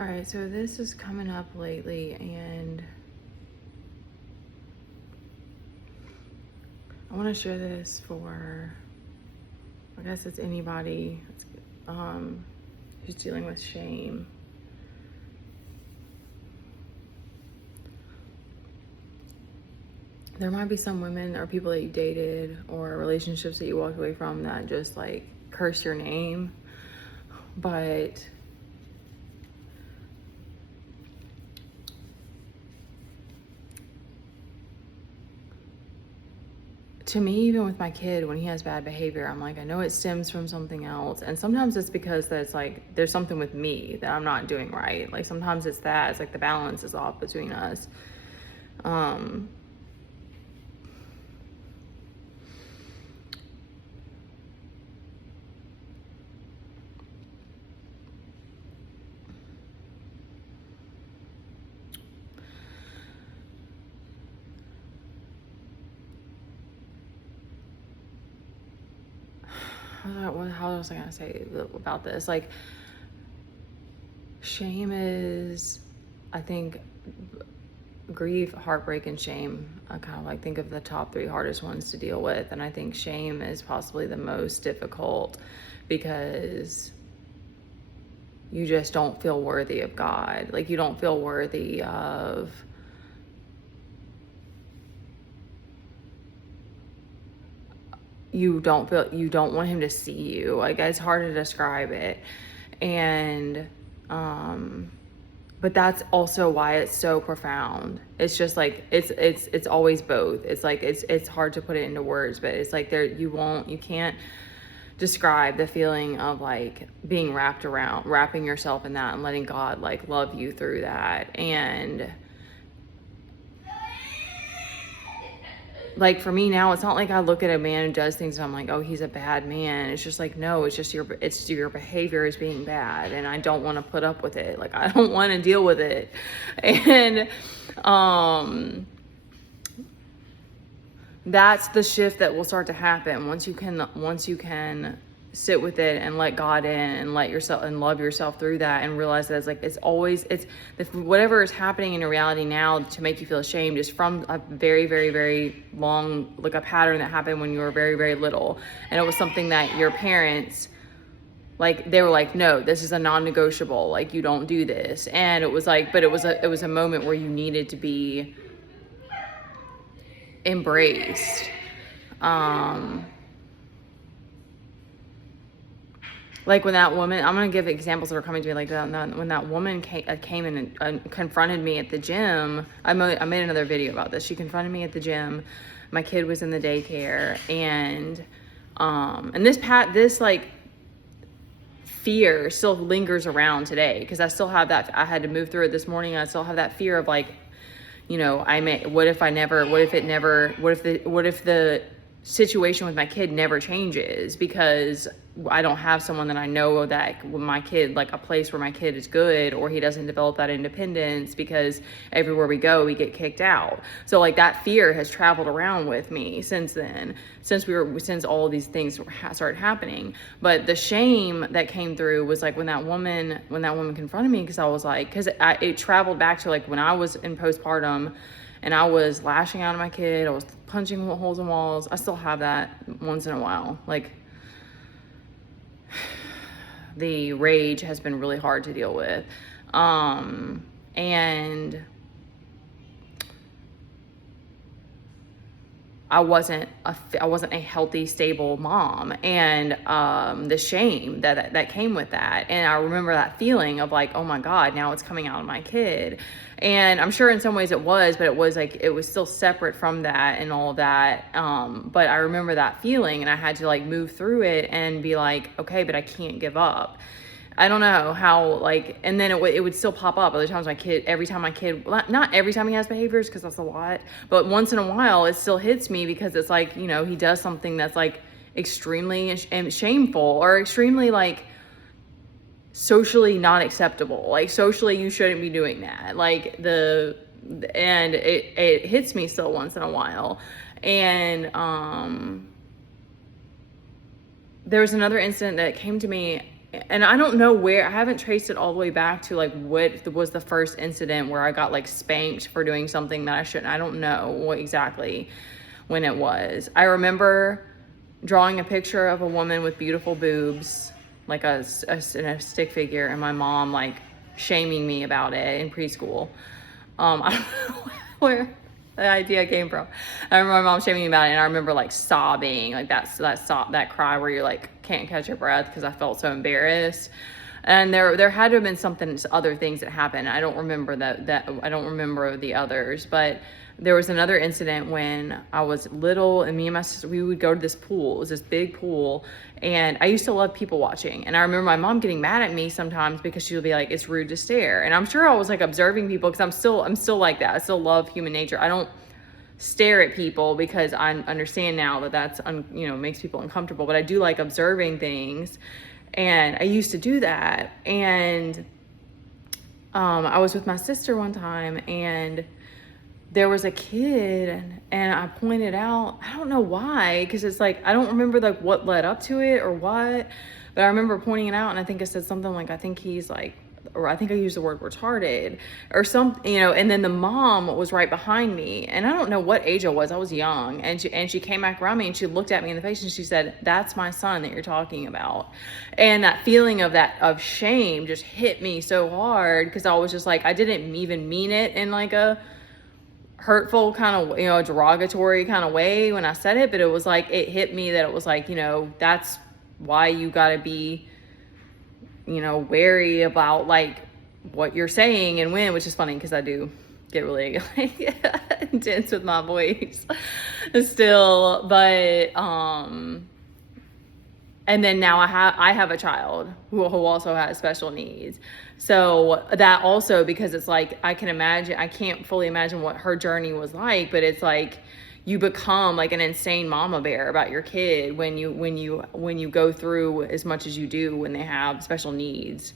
All right, so this is coming up lately, and I want to share this for, I guess it's anybody who's dealing with shame. There might be some women or people that you dated or relationships that you walked away from that just like curse your name, but to me, even with my kid, when he has bad behavior, I'm like, I know it stems from something else. And sometimes it's because that's like, there's something with me that I'm not doing right. Like sometimes it's that, it's like the balance is off between us. How was I gonna say about this? Like, shame is, I think, grief, heartbreak, and shame. I kind of like think of the top three hardest ones to deal with, and I think shame is possibly the most difficult because you just don't feel worthy of God. Like, you don't feel worthy of you don't want him to see you. Like, it's hard to describe it. And but that's also why it's so profound. It's just like it's always both. It's like it's hard to put it into words, but it's like you can't describe the feeling of like being wrapping yourself in that and letting God like love you through that. And like for me now, it's not like I look at a man who does things and I'm like, oh, he's a bad man. It's just like, no, it's just your behavior is being bad, and I don't want to put up with it. Like, I don't want to deal with it. And that's the shift that will start to happen once you can sit with it and let God in and let yourself and love yourself through that, and realize that it's whatever is happening in your reality now to make you feel ashamed is from a very, very, very long, like a pattern that happened when you were very, very little. And it was something that your parents, like, they were like, no, this is a non-negotiable, like, you don't do this. And it was like, but it was a moment where you needed to be embraced. Like when that woman, I'm going to give examples that are coming to me, like when that woman came in and confronted me at the gym. I made another video about this. She confronted me at the gym. My kid was in the daycare, and this like fear still lingers around today, because I still have that. I had to move through it this morning. I still have that fear of like, you know, what if the situation with my kid never changes because I don't have someone that I know that my kid, like a place where my kid is good, or he doesn't develop that independence because everywhere we go, we get kicked out. So like that fear has traveled around with me since then, since all of these things started happening. But the shame that came through was like when that woman confronted me, because I was like, it traveled back to like when I was in postpartum and I was lashing out at my kid. I was punching holes in walls. I still have that once in a while. Like, the rage has been really hard to deal with. And I wasn't a healthy, stable mom, and the shame that came with that. And I remember that feeling of like, oh my God, now it's coming out of my kid. And I'm sure in some ways it was, but it was like, it was still separate from that and all of that. But I remember that feeling, and I had to like move through it and be like, okay, but I can't give up. I don't know how, like, and then it would still pop up other times. Every time my kid, not every time he has behaviors, because that's a lot, but once in a while it still hits me, because it's like, you know, he does something that's like extremely shameful, or extremely like socially not acceptable. Like, socially you shouldn't be doing that. Like and it hits me still once in a while. And there was another incident that came to me and I don't know where, I haven't traced it all the way back to like what was the first incident where I got like spanked for doing something that I shouldn't. I don't know what exactly when it was. I remember drawing a picture of a woman with beautiful boobs, like in a stick figure, and my mom like shaming me about it in preschool. I don't know where the idea came from. I remember my mom shaming me about it, and I remember like sobbing, like that cry where you're like can't catch your breath because I felt so embarrassed. And there had to have been other things that happened. I don't remember that I don't remember the others, but there was another incident when I was little, and me and my sister, we would go to this pool. It was this big pool, and I used to love people watching. And I remember my mom getting mad at me sometimes because she would be like, "It's rude to stare." And I'm sure I was like observing people because I'm still like that. I still love human nature. I don't stare at people because I understand now that that's makes people uncomfortable. But I do like observing things, and I used to do that. And I was with my sister one time, and there was a kid, and I pointed out, I don't know why, because it's like, I don't remember like what led up to it or what, but I remember pointing it out, and I think I said something like, I think he's like, or I think I used the word retarded or something, and then the mom was right behind me, and I don't know what age I was young, and she came back around me, and she looked at me in the face, and she said, "That's my son that you're talking about." And that feeling of shame just hit me so hard, because I was just like, I didn't even mean it in like a hurtful kind of, derogatory kind of way when I said it, but it was like, it hit me that it was like, that's why you got to be, wary about like what you're saying and when, which is funny because I do get really like intense with my voice still, but and then now I have a child who also has special needs. So that also, because it's like, I can't fully imagine what her journey was like, but it's like you become like an insane mama bear about your kid when you go through as much as you do when they have special needs.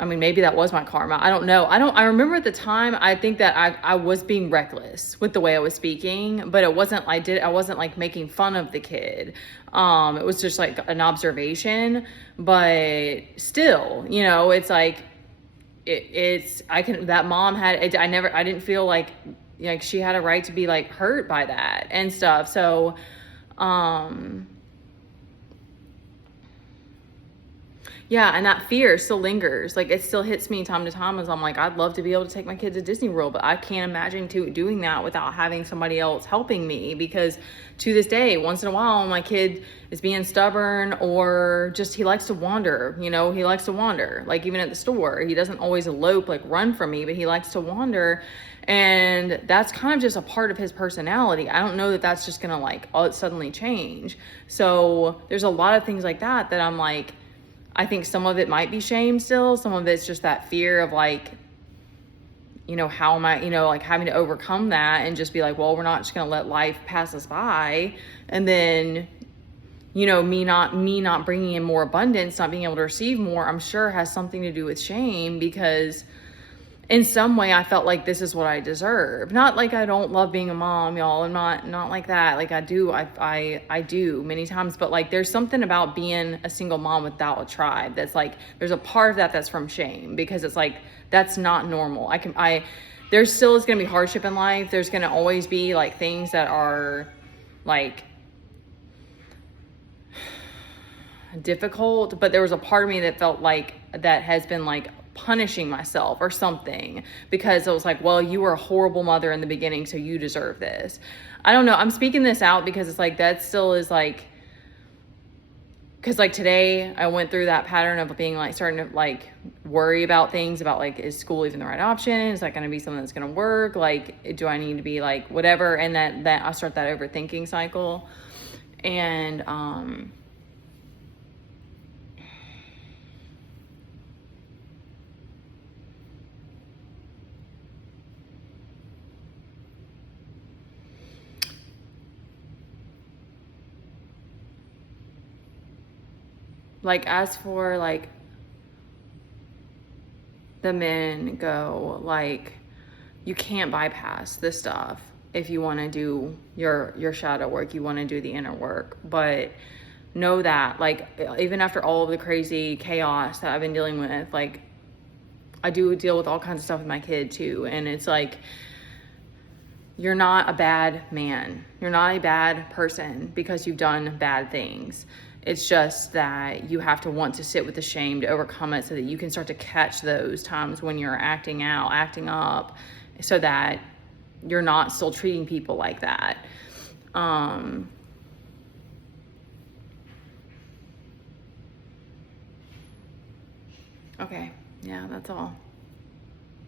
I mean, maybe that was my karma. I don't know. I remember at the time, I think that I was being reckless with the way I was speaking, but it wasn't, I wasn't like making fun of the kid. It was just like an observation, but still, it's like, that mom I didn't feel like she had a right to be like hurt by that and stuff. So, yeah, and that fear still lingers. Like, it still hits me time to time as I'm like, I'd love to be able to take my kids to Disney World, but I can't imagine doing that without having somebody else helping me, because to this day, once in a while, my kid is being stubborn, or just he likes to wander, he likes to wander. Like, even at the store, he doesn't always elope, like run from me, but he likes to wander. And that's kind of just a part of his personality. I don't know that that's just gonna like suddenly change. So there's a lot of things like that I'm like, I think some of it might be shame still. Some of it's just that fear of like, how am I, like having to overcome that and just be like, well, we're not just going to let life pass us by. And then, me not bringing in more abundance, not being able to receive more, I'm sure has something to do with shame, because in some way I felt like this is what I deserve. Not like I don't love being a mom, y'all. I'm not like that. Like I do many times, but like there's something about being a single mom without a tribe that's like, there's a part of that that's from shame, because it's like, that's not normal. There still is going to be hardship in life. There's going to always be like things that are like difficult, but there was a part of me that felt like that has been like punishing myself or something, because it was like, well, you were a horrible mother in the beginning, so you deserve this. I don't know. I'm speaking this out because it's like, that still is like, because like today I went through that pattern of being like, starting to like worry about things about like, is school even the right option? Is that going to be something that's going to work? Like, do I need to be like whatever? And that I start that overthinking cycle. And like, as for like the men go, like, you can't bypass this stuff. if you want to do your shadow work, you want to do the inner work. But know that, like, even after all of the crazy chaos that I've been dealing with, like, I do deal with all kinds of stuff with my kid too. And it's like, you're not a bad man. You're not a bad person because you've done bad things. It's just that you have to want to sit with the shame to overcome it so that you can start to catch those times when you're acting out, acting up, so that you're not still treating people like that. Okay, yeah, that's all.